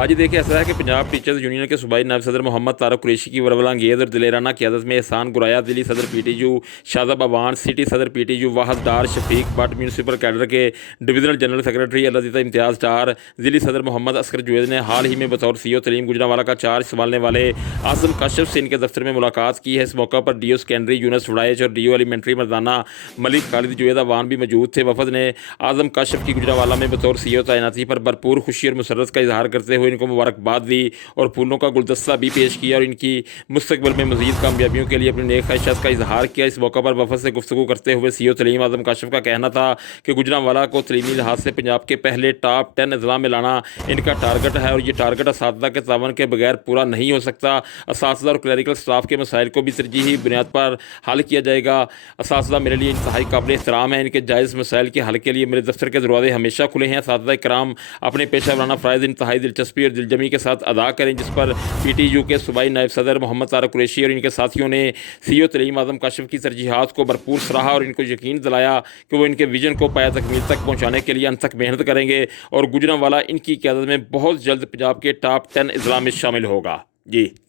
आज देखिए ऐसा है कि पंजाब टीचर्स यूनियन के सूबाई नायब सदर मोहम्मद तारक कुरैशी की वरवला अंगेज़ और दिलेराना क़यादत में एहसान गुराया, दिल्ली सदर पीटीयू शादाब अवान, सिटी सदर पीटीयू वाहद डार, शफीक भट्ट, म्यूनसिपल कैडर के डिवीजनल जनरल सेक्रेटरी अल्लाज़ीज़ा इम्तियाज़ डार, दिल्ली सदर मोहम्मद असगर जुवैद ने हाल ही में बतौर सीओ तलीम गुजरांवाला का चार्ज संभालने वाले आज़म काशफ से इनके दफ्तर में मुलाकात की है। इस मौका पर डीओ सेकेंडरी यूनुस वड़ाइच और डीओ एलिमेंट्री मर्दाना मलिक खालिद जुवैद अवान भी मौजूद थे। वफद ने आज़म काशफ की गुजरांवाला में बतौर सीओ तैनाती पर भरपूर खुशी और मुसर्रत का इजहार करते हुए इनको मुबारकबाद दी और फूलों का गुलदस्ता भी पेश किया और इनकी मुस्तकबिल में मज़ीद कामयाबियों के लिए अपनी नेक ख्वाहिशात का इजहार किया। इस मौका पर वफद से गुफ्तगू करते हुए सीओ तलीम आज़म काशफ का कहना था कि गुजरांवाला को तलीमी लिहाज से पंजाब के पहले टॉप 10 अजला में लाना इनका टारगेट है और ये टारगेट असातिज़ा के तावन के बगैर पूरा नहीं हो सकता। असातिज़ा और क्लरिकल स्टाफ के मसाइल को भी तरजीही बुनियाद पर हल किया जाएगा। असातिज़ा मेरे लिए इंतहाई काबिल एहतराम है, इनके जायज़ मसाइल के हल के लिए मेरे दफ्तर के दरवाजे हमेशा खुले हैं। असातिज़ा कराम अपने पेशा वराना फ़राइज़ इंतहाई दिलचस्पी और दिलजमी के साथ अदा करें, जिस पर पीटीयू के सूबाई नायब सदर मोहम्मद तारक कुरैशी और इनके साथियों ने सीओ तलीम आज़म काशफ की तरजीहात को भरपूर सराहा और इनको यकीन दिलाया कि वो इनके विजन को पाया तकमील तक पहुँचाने के लिए अंत तक मेहनत करेंगे और गुजरांवाला इनकी क़यादत में बहुत जल्द पंजाब के टॉप 10 अजला में शामिल होगा। जी।